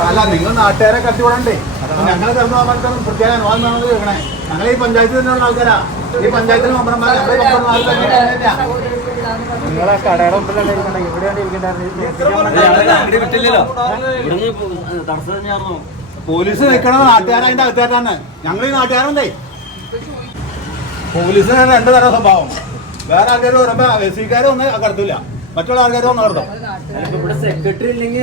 അല്ല നിങ്ങൾ നാട്ടുകാരെ കത്തിവിടണ്ടേ ഞങ്ങളെ തരുന്ന ആൾക്കാരും പ്രത്യേക അനുവാദം വേണമെന്ന് കേൾക്കണേ. ഞങ്ങൾ ഈ പഞ്ചായത്തിൽ തന്നെയുള്ള ആൾക്കാരാ. ഈ പഞ്ചായത്തിന് നിങ്ങളെ കടയുടെ ഇവിടെയാണ് പോലീസ് നിൽക്കണ നാട്ടുകാർ അതിന്റെ അകത്തേറ്റാണ് ഞങ്ങൾ ഈ നാട്ടുകാരുണ്ടേ. പോലീസിന് രണ്ട് തരം സ്വഭാവം. വേറെ ആൾക്കാർ പറയുമ്പോ എസ് സിക്കാരും ഒന്നും കടത്തില്ല മറ്റുള്ള ആൾക്കാരോ നടത്തും ഇവിടെ സെക്രട്ടറി ഇല്ലെങ്കിൽ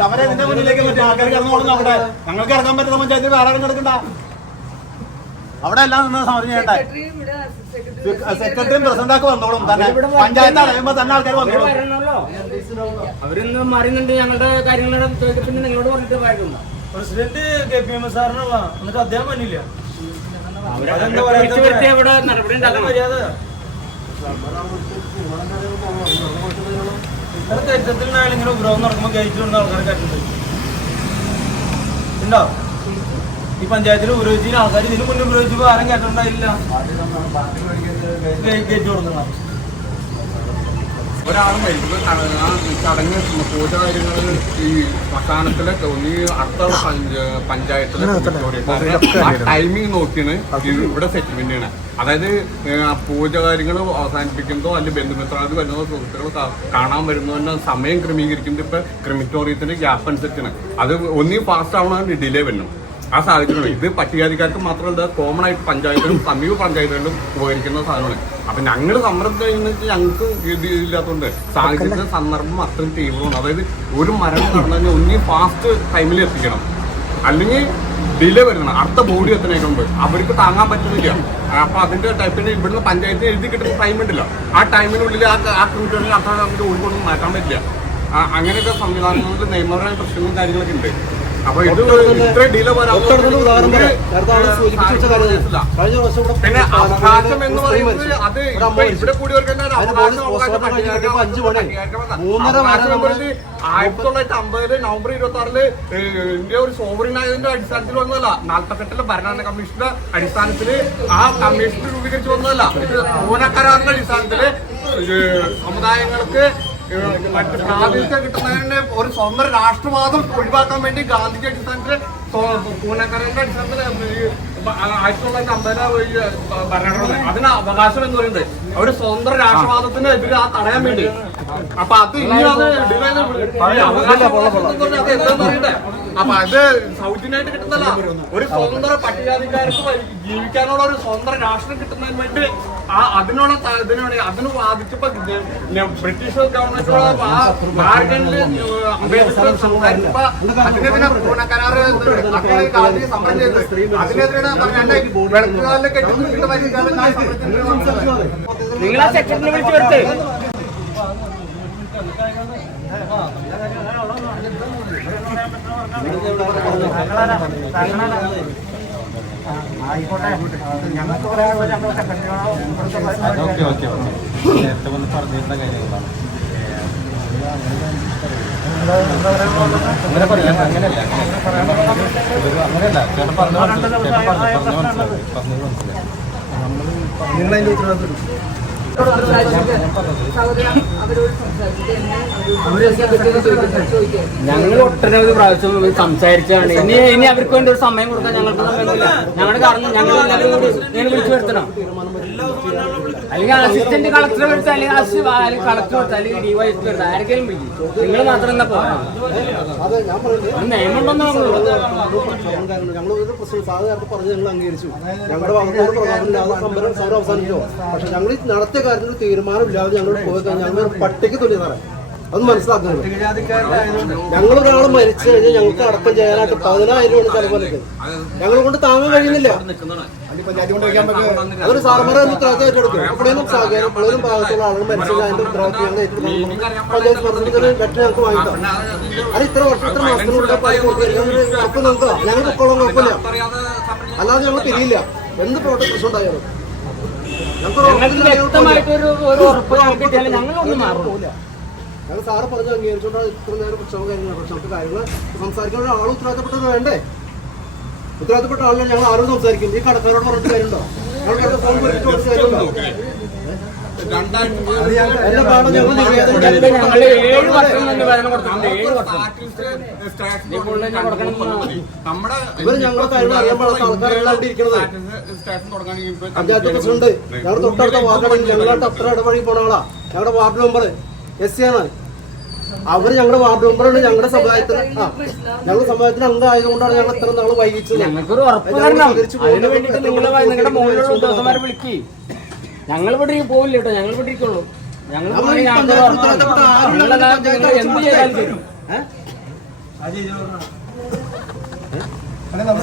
സമരം ഇതിന്റെ മുന്നിലേക്ക്. മറ്റേ ആൾക്കാർ കിടന്നോളുന്നു അവിടെ. ഞങ്ങൾക്ക് ഇറങ്ങാൻ പറ്റുന്ന പഞ്ചായത്തിൽ വേറെ ആരും കിടക്കണ്ട. അവിടെ എല്ലാം നിന്ന് സമരം ചെയ്യട്ടെ. സെക്രട്ടറിയും പ്രസിഡന്റൊക്കെ വന്നോളും തന്നെ. പഞ്ചായത്ത് അറിയുമ്പോ തന്നെ ആൾക്കാർ വന്നോളും. അവരിന്ന് മാറിയുന്നുണ്ട് ഞങ്ങളുടെ കാര്യങ്ങളുടെ നിങ്ങളോട് പറഞ്ഞിട്ട് president K P M S സാറിനുള്ള എന്നിട്ട് അദ്ദേഹം വന്നില്ല. തെറ്റത്തിനായാലും ഇങ്ങനെ ഉപരോധം നടക്കുമ്പോൾ ആൾക്കാരെ ഉണ്ടോ? ഈ പഞ്ചായത്തിൽ ഉപരോധിച്ച ആൾക്കാർ ഇതിന് മുന്നേ ഉപരോധിച്ചപ്പോൾ ആരും കേട്ടിട്ടുണ്ടായില്ല. ഗേറ്റ് കൊടുക്കണം. ഒരാൾ മരിക്കുന്നത് ചടങ്ങ് പൂജ കാര്യങ്ങൾ ഈ ശ്മശാനത്തിലെ തോന്നി അടുത്ത പഞ്ചായത്തിലെ ടൈമിംഗ് നോക്കിയാണ് ഇവിടെ സെറ്റിൽമെന്റ് ആണ് അതായത് പൂജ കാര്യങ്ങൾ അവസാനിപ്പിക്കുന്നതോ അല്ലെങ്കിൽ ബന്ധുമിത്രാദി വരുന്നതോ സുഹൃത്തുക്കൾ കാണാൻ വരുന്നതോ സമയം ക്രമീകരിക്കുന്നത് ഇപ്പൊ ക്രിമിറ്റോറിയത്തിന്റെ ഗ്യാപ്പ് അനുസരിച്ചാണ് അത് ഒന്നീ ഫാസ്റ്റ് ആവണമെങ്കിൽ ഡിലേ വരണം ആ സാഹചര്യമാണ് ഇത് പട്ടികാധികാർക്ക് മാത്രമല്ല കോമൺ ആയിട്ട് പഞ്ചായത്തിലും സമീപ പഞ്ചായത്തുകളിലും ഉപകരിക്കുന്ന സാധനമാണ്. അപ്പൊ ഞങ്ങൾ സമരം കഴിഞ്ഞിട്ട് ഞങ്ങൾക്ക് ഇത് ഇല്ലാത്തതുകൊണ്ട് സാഹചര്യത്തിന്റെ സന്ദർഭം അത്രയും തീവ്രമാണ്. അതായത് ഒരു മരണം നടന്നു ഒന്നും ഫാസ്റ്റ് ടൈമിൽ എത്തിക്കണം. അല്ലെങ്കിൽ ഡിലേ വരുന്നത് അടുത്ത ബോഡി എത്തണേക്ക് മുമ്പ്. അവർക്ക് താങ്ങാൻ പറ്റുന്നില്ല. അപ്പൊ അതിന്റെ ടൈപ്പിന് ഇവിടുന്ന് പഞ്ചായത്തിന് എഴുതി കിട്ടുന്ന ടൈം ഉണ്ടല്ലോ. ആ ടൈമിനുള്ളിൽ ആ ആ അത്ര നമുക്ക് മാറ്റാൻ പറ്റില്ല. അങ്ങനെയൊക്കെ സംവിധാനങ്ങളിൽ നിയമപരമായ പ്രശ്നങ്ങളും കാര്യങ്ങളൊക്കെ ഉണ്ട്. പിന്നെ അവകാശം എന്ന് പറയുന്നത് അത് ഇവിടെ കൂടിയവർക്ക് ആയിരത്തി തൊള്ളായിരത്തി അമ്പതിൽ നവംബർ ഇരുപത്തി ആറിൽ ഇന്ത്യ ഒരു സോവറിൻ ആയതിന്റെ അടിസ്ഥാനത്തിൽ വന്നതല്ല. നാൽപ്പത്തെട്ടിലെ ഭരണഘടന കമ്മീഷന്റെ അടിസ്ഥാനത്തിൽ ആ കമ്മീഷൻ രൂപീകരിച്ചു വന്നതല്ല. ഇത് പൂനക്കരാറിന്റെ അടിസ്ഥാനത്തിൽ സമുദായങ്ങൾക്ക് മറ്റ് പ്രാതിനിധ്യം കിട്ടുന്നതിന് ഒരു സ്വന്തം രാഷ്ട്രവാദം ഒഴിവാക്കാൻ വേണ്ടി ഗാന്ധിജി അടിസ്ഥാനത്തിൽ പൂനക്കരന്റെ അടിസ്ഥാനത്തിൽ ആയിരത്തി തൊള്ളായിരത്തി അമ്പതിലെ ഈ ഭരണഘടന. അതിന് അവകാശം എന്ന് പറയുന്നത് അവർ സ്വന്തം രാഷ്ട്രവാദത്തിന് എതിരെ ആ തടയാൻ വേണ്ടി. അപ്പൊ അത് ഇനി അത് എന്താന്ന് അറിയണ്ടേ? അപ്പൊ അത് സൗജന്യമായിട്ട് കിട്ടുന്നല്ല ഒരു സ്വന്തം പട്ടികാധികാരത്ത് ജീവിക്കാനുള്ള ഒരു സ്വന്തം രാഷ്ട്രം കിട്ടുന്നതിന് വേണ്ടി ആ അതിനുള്ള ഇതിനാണ് അതിന് വാദിച്ചപ്പോ ബ്രിട്ടീഷ് ഗവൺമെന്റിനോട് ബാർഗനിൽ അഭ്യർത്ഥിച്ച് സംസാരിച്ചപ്പോ അതിനെതിരെ പൂർണ കരാറ് അതിനെതിരെ സമരം ചെയ്തത് അതിനെതിരെ നിങ്ങൾ ആ സെക്രട്ടറിനെ വിളിച്ചു വരുത്ത് ആയിക്കോട്ടെ ഞങ്ങൾക്ക് പറയാനുള്ള ഞങ്ങൾ വന്ന് പറഞ്ഞിരുന്ന കാര്യങ്ങളാണ്. അങ്ങനെ പറയാം. അങ്ങനെയല്ല. അങ്ങനെയല്ല ചേട്ടൻ പറഞ്ഞു ചേട്ടൻ പറഞ്ഞു പറഞ്ഞത് മനസ്സിലായി. നിങ്ങളതിന്റെ ഉത്തരവാദിത്വം ഞങ്ങൾ ഒട്ടനവധി പ്രാവശ്യം സംസാരിച്ചാണ് ഇനി ഇനി അവർക്ക് വേണ്ടി ഒരു സമയം കൊടുക്കാൻ ഞങ്ങൾക്ക് സമയമില്ല ഞങ്ങളുടെ കാരണം ഞങ്ങൾ വിളിച്ചു വരുത്തണം അല്ലെങ്കിൽ അസിസ്റ്റന്റ് കളക്ടർ എടുത്ത് അല്ലെങ്കിൽ അല്ലെങ്കിൽ കളക്ടർ എടുത്ത് അല്ലെങ്കിൽ ഡിവൈസ് എടുത്ത് ആരെങ്കിലും വിളിക്കും നിങ്ങൾ മാത്രം എന്നാ പോകാം നിയമം ഞങ്ങളുടെ ഭാഗത്തോട് പ്രധാനമില്ലാതെ സമരം അവസാനിച്ചോ പക്ഷെ ഞങ്ങൾ നടത്തിയ കാര്യത്തിൽ തീരുമാനമില്ലാതെ ഞങ്ങൾ പോയി കഴിഞ്ഞാൽ ഞങ്ങൾ പട്ടിക്ക് തുല്യ സാറേ അത് മനസ്സിലാക്കുന്നത് ഞങ്ങൾ ഒരാൾ മരിച്ചു കഴിഞ്ഞാൽ ഞങ്ങൾക്ക് അടക്കം ചെയ്യാനായിട്ട് പതിനായിരം രൂപ ചെലവൊക്കെ ഞങ്ങൾ കൊണ്ട് താങ്ങാൻ കഴിയുന്നില്ല. അതൊരു സാർമാരെ ഒന്ന് ഉത്തരവാദിത്തം ഏറ്റെടുക്കും എവിടെയും സാഹചര്യം പലരും ഭാഗത്തുള്ള ആളുകൾ മരിച്ചു അതിന്റെ ലെറ്റർ ഞങ്ങൾക്ക് വാങ്ങിക്കാം. അത് ഇത്ര വർഷം ഇത്ര മാസത്തിനുള്ളിൽ പൈസ കൊടുത്തിരിക്കും ഉറപ്പ് നമുക്ക് ഞങ്ങൾ കുഴപ്പമില്ല അല്ലാതെ ഞങ്ങൾ പിരിയില്ല. എന്ത് പ്രോട്ടക്ട് പ്രശ്നം ഉണ്ടായാലും ഞങ്ങൾക്ക് ഒരു ഞങ്ങൾ വ്യക്തമായിട്ട് ഒരു ഒരു ഉറപ്പ് ഞങ്ങൾക്ക് കിട്ടിയാലും ഞങ്ങൾ ഒന്നും മാറും. ഞങ്ങൾ സാറ് പറഞ്ഞ് അംഗീകരിച്ചുകൊണ്ടാണ് ഇത്ര നേരം പ്രശ്നവും കാര്യങ്ങളും പ്രശ്നത്തെ നമുക്ക് കാര്യങ്ങൾ സംസാരിക്കാൻ ആൾ ഉത്തരവാദിത്തപ്പെട്ടത് വേണ്ടേ? ഉത്തരവാദിത്തപ്പെട്ട ആളിനെ ഞങ്ങൾ ആരോട് സംസാരിക്കും ഈ കടക്കാരോട് പറഞ്ഞിട്ട് കാര്യമുണ്ടോ? ഞങ്ങൾ ഫോൺ വിളിച്ചിട്ട് പറഞ്ഞിട്ട് കാര്യമുണ്ടോ? നമ്മുടെ അറിയാൻ പഞ്ചായത്ത് പ്രസിഡന്റ് ഞങ്ങളുടെ തൊട്ടടുത്ത വാർഡ് ഞങ്ങളുടെ അത്ര ഇടപഴകി പോണ ആളാ ഞങ്ങളുടെ വാർഡ് മെമ്പർ എസ് സി ആണ് അവർ ഞങ്ങളുടെ വാർഡ് മെമ്പറാണ് ഞങ്ങളുടെ സമുദായത്തിന് ഞങ്ങളുടെ സമുദായത്തിന് അംഗമായതുകൊണ്ടാണ് ഞങ്ങൾ ഇത്ര നാൾ വൈകിച്ചത് ഞങ്ങൾക്കൊരു ഉറപ്പ് നിങ്ങളുടെ മുകളിലുള്ള ഉദ്യോഗസ്ഥന്മാരെ വിളിക്ക്. ഞങ്ങൾ ഇവിടെ പോവില്ല കേട്ടോ ഞങ്ങൾ ഇവിടെ ഇരിക്കുള്ളൂ ഞങ്ങൾ എന്ത് ചെയ്താലും തരും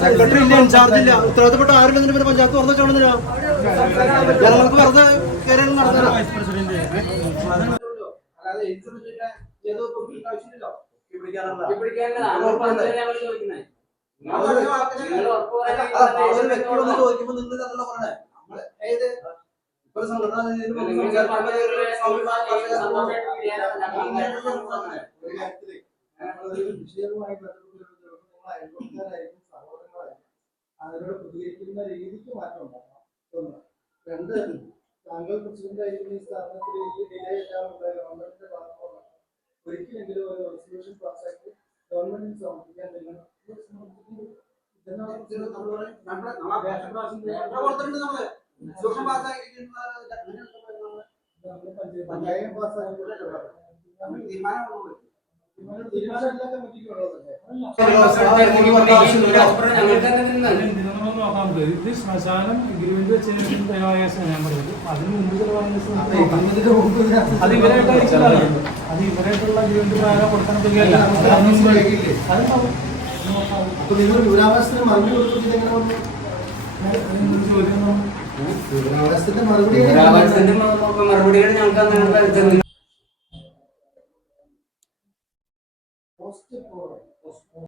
സെക്രട്ടറി ഇല്ല ഇൻചാർജ് ഇല്ല. ഉത്തരവാദിത്തപ്പെട്ട ആരും ഇതിന് പിന്നെ പഞ്ചായത്ത് തുറന്നു ചോളുന്നില്ല ഞങ്ങൾക്ക് വെറുതെ കയറി നടത്തണം. ഒരു വ്യക്തി വന്ന് ചോദിക്കുമ്പോൾ നിങ്ങൾ തന്നെയല്ലേ പറഞ്ഞേ നമ്മൾ ഏത് ഒരു സംഘടന ഒരു വിഷയവുമായി ബന്ധപ്പെട്ട ഒരു ദിവസം അയൽവക്കാരായിരിക്കും സഹോദരങ്ങളായിരിക്കും അതിനോട് പ്രതികരിക്കുന്ന രീതിക്ക് മാറ്റം ഉണ്ടാക്കണം ഒന്ന് രണ്ട് താങ്കൾ പ്രസിഡന്റ് ആയിരിക്കുന്ന ഈ സ്ഥാപനത്തിൽ ഈ ഡിലേ എല്ലാം ഉണ്ടായ. ഗവൺമെന്റിന്റെ ഭാഗമാണ്? ഒരിക്കലെങ്കിലും ഒരു റെസൊല്യൂഷൻ പാസ്സാക്കി ഗവൺമെന്റിന് സമർപ്പിക്കാൻ നിങ്ങൾ നയം പാസ്സാക്കി തീരുമാനം ഇത് ശ്മശാനം എഗ്രിമെന്റ് വെച്ചതിന് ദയവായ ഞാൻ പറയുന്നത് അതിന് മുമ്പ് ചിലവാങ്ങിയ അത് ഇവരായിട്ടായിരിക്കും അത് ഇവരായിട്ടുള്ള അഗ്രിമെന്റ് പ്രകാരം കൊടുക്കാൻ തുകയല്ല അത് നിങ്ങൾ വിവരാവകാശത്തിന് മറുപടി കൊടുത്തിട്ട് എങ്ങനെ ചോദ്യം വിവരാവകാശത്തിന്റെ മറുപടി മറുപടികൾ ഞങ്ങൾക്ക് പോസ്റ്റ്